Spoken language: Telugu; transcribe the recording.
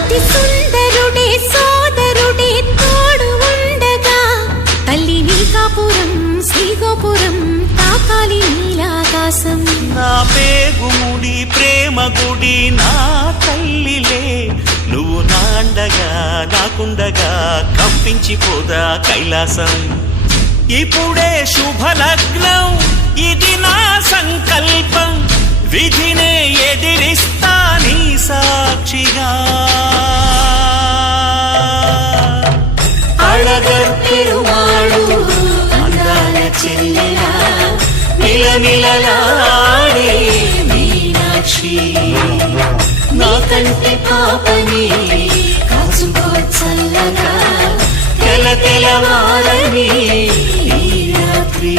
అతి సుందరుడే సోదరుడే తోడు ఉండగా తల్లి నీకాపురం శ్రీగోపురం తాకాలి నీలాకాశం. నా పేగుముడి ప్రేమ గుడి నా తల్లిలే, నువ్వు నాండగా నాకుండగా కంపించిపోదా కైలాసం. ఇప్పుడే శుభలగ్నం ఇది నా సంకల్పం, విధినే ఎదిరిస్తా నీ సాక్షిగా. అళగర్ పెరుమాళు అందాల చెల్లెలా మిలమిలలాడే మీనాక్షి, నీ కంటి పాపని కాచుకో చల్లగా తెల తెలవారని ఈ రాత్రి.